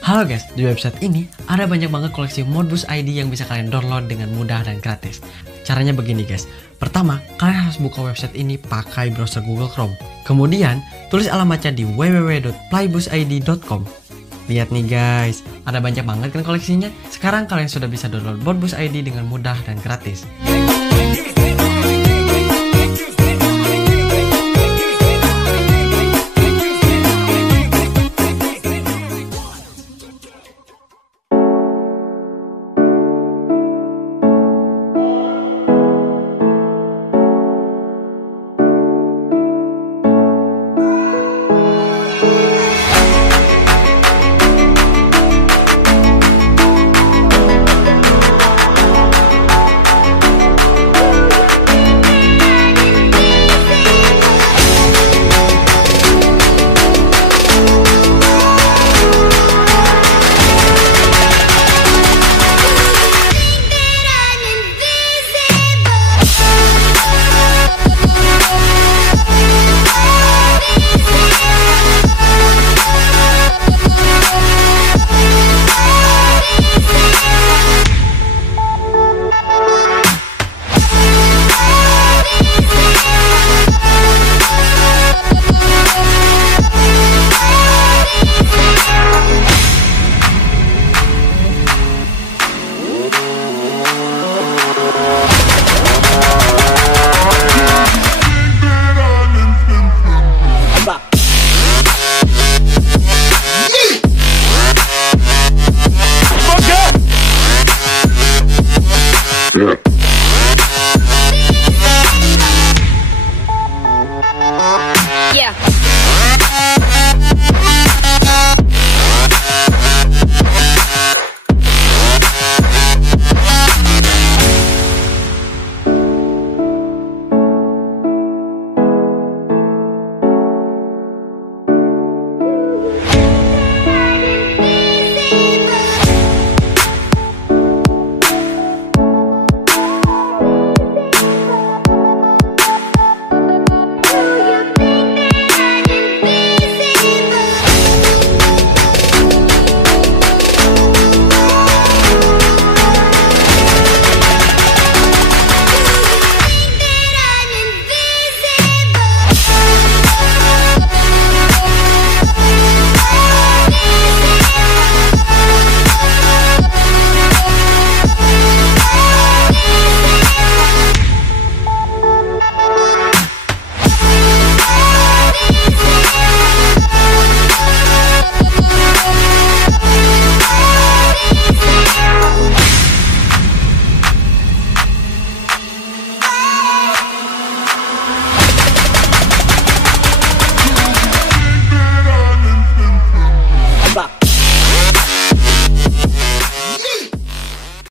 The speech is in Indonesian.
Halo guys, di website ini ada banyak banget koleksi Modbus ID yang bisa kalian download dengan mudah dan gratis. Caranya begini guys. Pertama, kalian harus buka website ini pakai browser Google Chrome. Kemudian, tulis alamatnya di www.playbusid.com. Lihat nih guys, ada banyak banget kan koleksinya. Sekarang kalian sudah bisa download Modbus ID dengan mudah dan gratis.